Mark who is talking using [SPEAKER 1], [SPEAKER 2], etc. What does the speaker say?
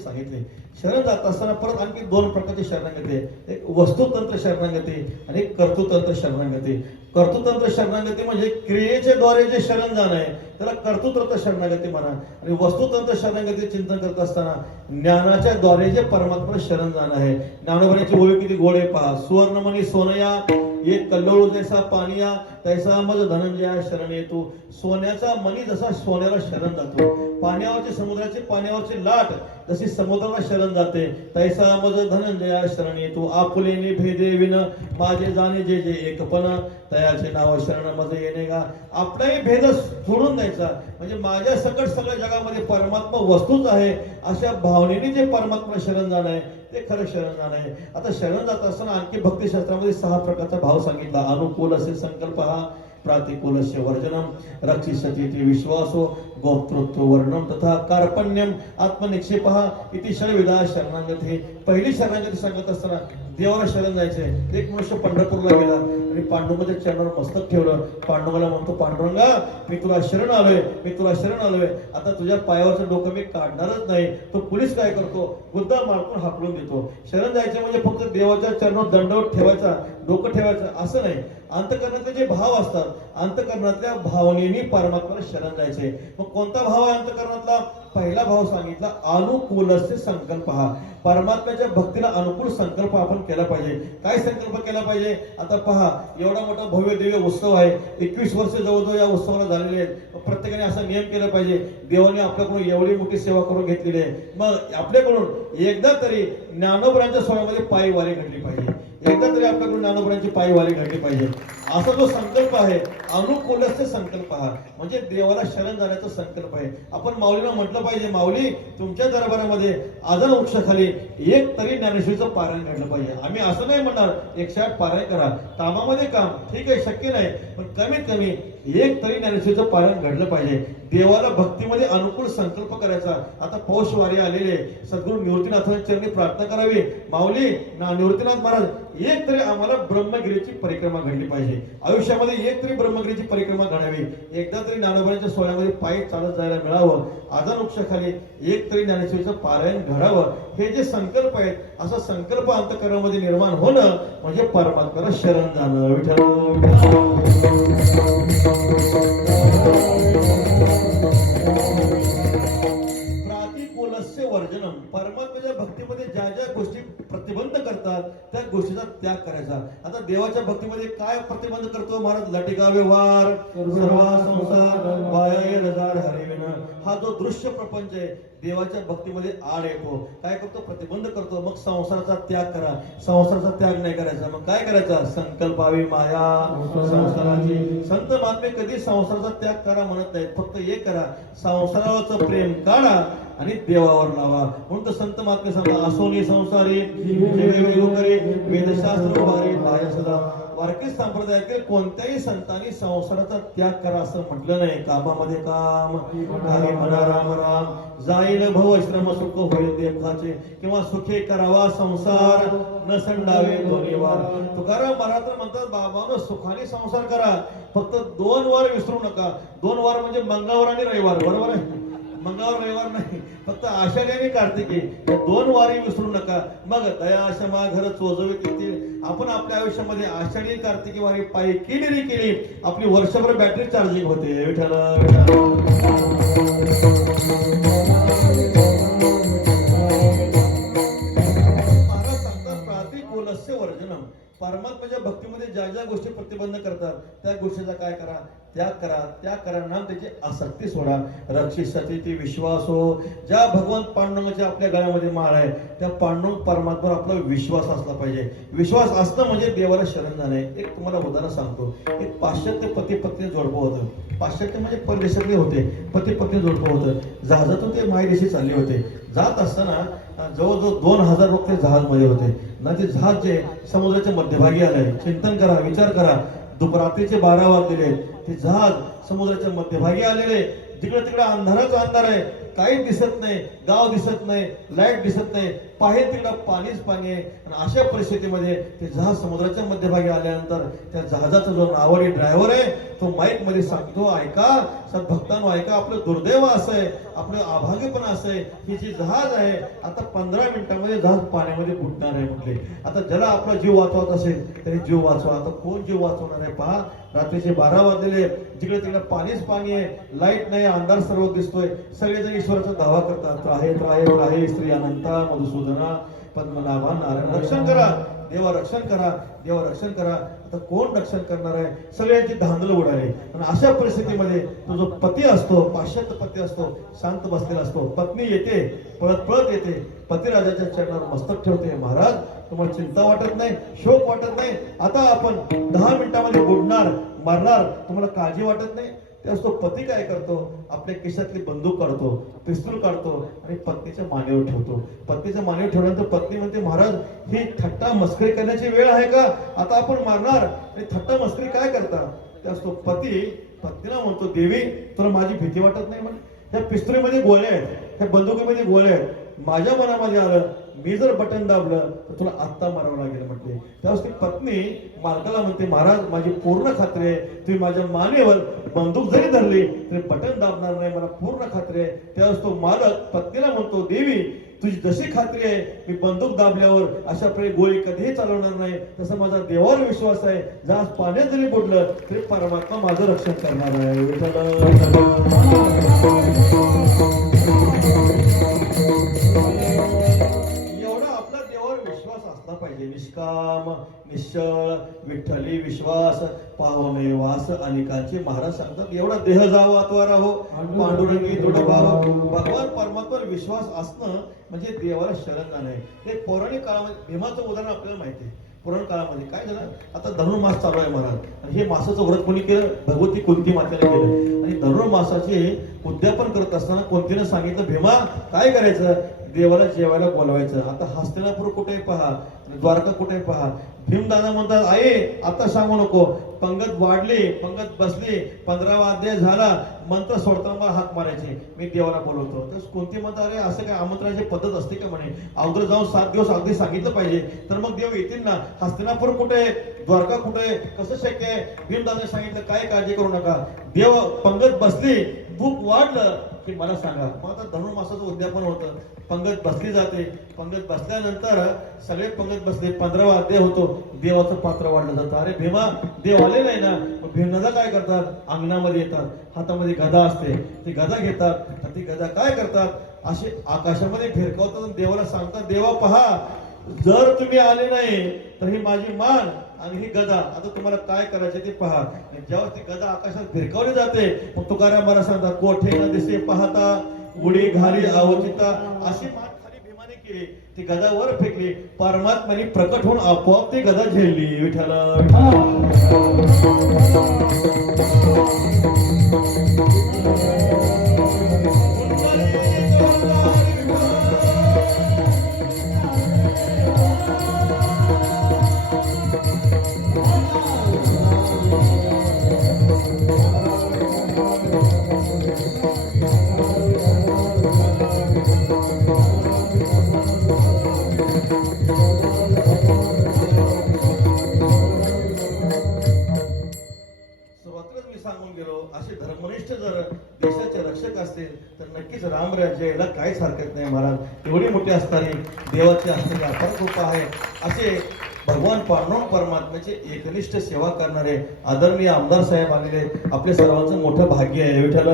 [SPEAKER 1] सांगितले. शरण जात असताना परत आणखी दोन प्रकारचे शरणागती आहे. एक वस्तुतंत्र शरणागती आणि एक कर्तृतंत्र शरणागती कर्तृतंत्र शरणागती म्हणजे क्रियेच्या द्वारे जे शरण जाणं आहे त्याला कर्तृतंत्र शरणागती म्हणा. आणि वस्तुतंत्र शरणागती चिंतन करत असताना ज्ञानाच्या द्वारे जे परमात्मा शरण जाणं आहे. ज्ञानोबराची ओळी किती गोडे पहा. सुवर्णमणी सोनया एक कल्लोळ जैसा पानिया तैसा मज धनंजया शरण येतो. सोन्याचा मणी जसा सोन्याला शरण जातो. पाण्यावरचे समुद्राचे पाण्यावरचे लाट जशी समुद्राला शरण जाते तैसा मज धनंजया शरण येतो. आपुलेने भेदे विन माझे जाणे जे जे एकपण तयाचे नाव शरण मज येणे का आपलाही भेद सोडून द्यायचा. म्हणजे माझ्या सकट सगळ्या जगामध्ये परमात्मा वस्तूच आहे. अशा भावनेने जे परमात्मा शरण जाणं आहे ते खरं शरण जाणं आहे. आता शरण जात असताना आणखी भक्तिशास्त्रामध्ये सहा प्रकारचा भाव सांगितला. अनुकूल असे संकल्प प्रातिकूलस्य वर्जनं रक्षिष्यति इति विश्वासो. गोप्तृत्व वर्णम तथा कार्पण्यम आत्मनिक्षेप इति षडविधा शरणागती. पहिली शरणागती सांगत असताना देवाला शरण जायचंय. एक मनुष्य पंढरपूरला गेला आणि पांडुरंगाच्या चरणावर मस्तक ठेवलं. पांडुरंगाला म्हणतो पांडुरंगा मी तुला शरण आलोय मी तुला शरण आलोय. आता तुझ्या पायावरचं डोकं मी काढणारच नाही. तो पोलीस काय करतो? मुद्दा मारकून हाकलून देतो. शरण जायचं म्हणजे फक्त देवाच्या चरणावर दंडवत ठेवायचा डोकं ठेवायचं असं नाही. अंतकरणातले जे भाव असतात अंतकरणातल्या भावनेनी परमात्म्याला शरण जायचे मग कोणता भाव आहे अंतकरणातला? पहिला भाव सांगितला अनुकूलस्य संकल्प हा. परमात्म्याच्या भक्तीला अनुकूल संकल्प आपण केला पाहिजे. काय संकल्प केला पाहिजे? आता पहा एवढा मोठा भव्य दिव्य उत्सव आहे. एकवीस वर्ष जवळजवळ या उत्सवाला झालेले आहेत प्रत्येकाने असा नियम केला पाहिजे. देवाने आपल्याकडून एवढी मोठी सेवा करून घेतलेली आहे. मग आपल्याकडून एकदा तरी ज्ञानोबरांच्या सोहळ्यामध्ये पायी वारी घडली पाहिजे. एकदा तरी आपल्याकडून ज्ञानोबरांची पायी वारी घडली पाहिजे. असा जो संकल्प आहे अनुकूलस्य संकल्प हा. म्हणजे देवाला शरण जाण्याचा संकल्प आहे. आपण माऊलीला म्हटलं पाहिजे माऊली तुमच्या दरबारामध्ये आजन वृक्षाखाली एक तरी ज्ञानेश्वरीचं पारायण घडलं पाहिजे. आम्ही असं नाही म्हणणार एकशे आठ पारायण करा. कामामध्ये काम ठीक आहे शक्य नाही पण कमीत कमी एक तरी ज्ञानेश्वरीचं पारायण घडलं पाहिजे. देवाला भक्तीमध्ये अनुकूल संकल्प करायचा. आता पौष वारी आलेले सद्गुरु सद्गुरू प्रार्थना करावी. माऊली ना निवृत्तीनाथ महाराज एक तरी आम्हाला ब्रह्मगिरीची परिक्रमा घडली पाहिजे. आयुष्यामध्ये एक तरी ब्रह्मगिरीची परिक्रमा घडावी. एकदा तरी ज्ञानोबाच्या सोहळ्यामध्ये पायी चालत जायला मिळावं. आजान वृक्षाखाली एक तरी ज्ञानेश्वरीचं पारायण घडावं. हे जे संकल्प आहेत असा संकल्प अंतकरणामध्ये निर्माण होणं म्हणजे परमात्म्याला शरण जाणं. विठ्ठल. परमात्म्याच्या भक्तीमध्ये ज्या ज्या गोष्टी प्रतिबंध करतात त्या गोष्टीचा त्याग करायचा. आता देवाच्या भक्तीमध्ये काय प्रतिबंध करतो महाराज? लटिका व्यवहार सर्वा संसार वाया रजार हा जो दृश्य प्रपंच आहे देवाच्या भक्तीमध्ये आड येतो. काय करतो? प्रतिबंध करतो. मग संसाराचा त्याग करा. संसाराचा त्याग नाही करायचा. मग काय करायचा? संकल्पावी माया. संसाराची संत महात्मे कधी संसाराचा त्याग करा म्हणत नाहीत. फक्त हे करा. संसारावरचं प्रेम काढा. आणि देवावर लावा. म्हणून तर संत मात्र सांगा असोनी संसारी करे वेदशास्त्र उभारे बाया सदा. वारकी संप्रदायातील कोणत्याही संतांनी संसाराचा त्याग करा असं म्हटलं नाही. कामामध्ये काम काही म्हणा राम. राम जाईल भव श्रम सुख होईल देखाचे किंवा सुखे करावा संसार न संडावे दोन्ही वार. तुकाराम महाराज म्हणतात बाबानो सुखाने संसार करा. फक्त दोन वार विसरू नका. दोन वार म्हणजे मंगळवार आणि रविवार. बरोबर आहे? मंगळवार रविवार नाही फक्त आषाढी आणि कार्तिकी दोन वारी विसरू नका. मग दया क्षमा घर चोजवीत येतील आपण आपल्या आयुष्यामध्ये आषाढी कार्तिकी वारी पायी केली नाही केली आपली वर्षभर बॅटरी चार्जिंग होते. विठ्ठल वर्जनम. परमात्म्याच्या भक्तीमध्ये ज्या ज्या गोष्टी प्रतिबंध करतात त्या गोष्टीचा काय करा. त्याग करा त्याग करा त्याची आसक्ती सोडा. रक्षित ती विश्वास हो. ज्या भगवंत पांडुरंगाच्या आपल्या गळ्यामध्ये माळ आहे त्या पांडुरंग परमात्मावर आपला विश्वास असला पाहिजे. विश्वास असणं म्हणजे देवाला शरण जाणे एक तुम्हाला उदाहरण सांगतो. एक पाश्चात्य पती पत्नी जोडपं होतं. पाश्चात्य म्हणजे परदेशातले होते. पती पत्नी जोडपं होतं. जहाजातून ते मायदेशी चालले होते. जात असताना जवळजवळ दोन हजार लोक ते जहाजमध्ये होते. ना ते जहाज जे समुद्राच्या मध्यभागी आलंय. चिंतन करा विचार करा. दुपरात्रीचे बारा वाजलेले ते जहाज समुद्राच्या मध्यभागी आलेले तिकडे तिकडे अंधाराचा अंधार आहे. काही दिसत नाही गाव दिसत नाही लाइट दिसत नाही. पाहे तिकडं पाणीच पाणी आहे. आणि अशा परिस्थितीमध्ये ते जहाज समुद्राच्या मध्यभागी आल्यानंतर त्या जहाजाचा जो नावाडी ड्रायव्हर आहे तो माईकमध्ये सांगतो ऐका सद्भक्तांनो ऐका आपलं दुर्दैव असं आहे आपलं अभाग्यपण असं आहे. की जे जहाज आहे आता पंधरा मिनिटांमध्ये जहाज पाण्यामध्ये बुडणार आहे म्हटले. आता ज्याला आपला जीव वाचवत असेल त्याने जीव वाचवा. आता कोण जीव वाचवणार आहे पहा. रात्रीचे बारा वाजलेले जिकडे तिकडे पाणीच पाणी आहे लाइट नाही अंधार सर्व दिसतोय. सगळेजण ईश्वराचा दावा करतात. आहे त्राहे त्राहे स्त्री अनंता मधुसूदन पद्मनाभा नारायण रक्षण करा. देवा रक्षण करा देवा रक्षण करा. आता कोण रक्षण करणार आहे? सगळ्यांची धांदल उडाली. आणि अशा परिस्थितीमध्ये तो जो पती असतो पाश्चात्य पती असतो शांत बसलेला असतो. पत्नी येते पळत पळत येते. पतिराजाच्या चरणावर मस्तक ठेवते महाराज. तुम्हाला चिंता वाटत नाही शोक वाटत नाही. आता आपण दहा मिनिटामध्ये बुडणार मरणार तुम्हाला काळजी वाटत नाही? त्यावेळेस तो पती काय करतो? आपल्या केशातली बंदूक काढतो पिस्तूल काढतो आणि पत्नीच्या मानेवर ठेवतो. पत्नीच्या मानेवर ठेवल्यानंतर पत्नी म्हणते महाराज ही थट्टा मस्करी करण्याची वेळ आहे का? आता आपण मारणार. आणि थट्टा मस्करी काय करता? त्यावेळेस तो पती पत्नीला म्हणतो देवी तुला माझी भीती वाटत नाही म्हणे? त्या पिस्तुलीमध्ये गोळ्या आहेत त्या बंदुकीमध्ये गोळ्या आहेत. माझ्या मनामध्ये आलं मी जर बटन दाबलं तर तुला आत्ता मारावं लागेल म्हटले. त्यावेळेस ती पत्नी मालकाला म्हणते महाराज माझी पूर्ण खात्री आहे. तुम्ही माझ्या मानेवर बंदूक जरी धरली तरी बटन दाबणार नाही. मला पूर्ण खात्री आहे. त्यावेळेस तो मालक पत्नीला म्हणतो देवी तुझी जशी खात्री आहे मी बंदूक दाबल्यावर अशा प्रकारे गोळी कधीही चालवणार नाही. तसा माझा देवावर विश्वास आहे. जहाज पाण्यात जरी बुडलं तरी परमात्मा माझं रक्षण करणार आहे. विश्वास असला पाहिजे. निष्काम निश्चळ विठ्ठली विश्वास पावमे वास अनेकांचे महाराज सांगतात एवढा देह जावा त्वरा हो पांडुरंगी भगवान परमात्म्यावर विश्वास असणं म्हणजे देवाला शरण जाणं आहे. हे पौराणिक काळामध्ये भीमाचं उदाहरण आपल्याला माहिती आहे. पुराण काळामध्ये काय झालं? आता धनुर्मास चालू आहे महाराज. आणि हे मासाचं व्रत कोणी केलं? भगवती कुंती मातेने केलं. आणि धनुर्मासाचे उद्यापन करत असताना कुंतीनं सांगितलं भीमा काय करायचं? देवाला जेवायला बोलवायचं. आता हस्तिनापूर कुठे पहा? द्वारका कुठे पहा? भीमदादा म्हणतात आई आता सांगू नको. पंगत वाढली पंगत बसली पंधरावा अध्याय झाला मंत्र सोडताना मला हाक मारायचे. मी देवाला बोलवतो. तर कोणती म्हणतात अरे असं काय आमंत्रणाची पद्धत असते का म्हणे? अगोदर जाऊन सात दिवस अगदी सांगितलं पाहिजे. तर मग देव येतील ना? हस्तिनापूर कुठे? आहे? द्वारका कुठे? आहे? कसं शक्य आहे? भीमदादाने सांगितलं काय काळजी करू नका. देव पंगत बसली भूक वाढलं की मला सांगा. मग आता धनुर्मासाचं उद्यापन होतं. पंगत बसली जाते. पंगत बसल्यानंतर सगळे पंगत बसले. पंधरावा अध्याय होतो. देवाचं पात्र वाढलं जातं. अरे भीमा देव आले नाही ना? मग काय करतात? अंगणामध्ये येतात. हातामध्ये गदा असते. ती गदा घेतात. ती गदा काय करतात? असे आकाशामध्ये फिरकवतात देवाला सांगतात देवा पहा जर तुम्ही आले नाही तर ही माझी मान आणि ही गदा आता तुम्हाला काय करायचे ते पहा. आणि जेव्हा ती गदा आकाशात फिरकावली जाते मग तुकाराम मला सांगतात कोठे न दिसे पाहता उडी घाली आवचिता अशी मान खाली भीमाने केली. ती गदा वर फेकली. परमात्म्याने प्रकट होऊन आपोआप ती गदा झेलली. विठ्ठल. सुरुवातीलाच रामराज्य याला काहीच हरकत नाही महाराज. एवढी मोठी असणारी देवाची असणारी आपण कृपा आहे. असे भगवान पांडुरंग परमात्म्याचे एकनिष्ठ सेवा करणारे आदरणीय आमदार साहेब आलेले आपले सर्वांचं मोठं भाग्य आहे. विठ्ठल.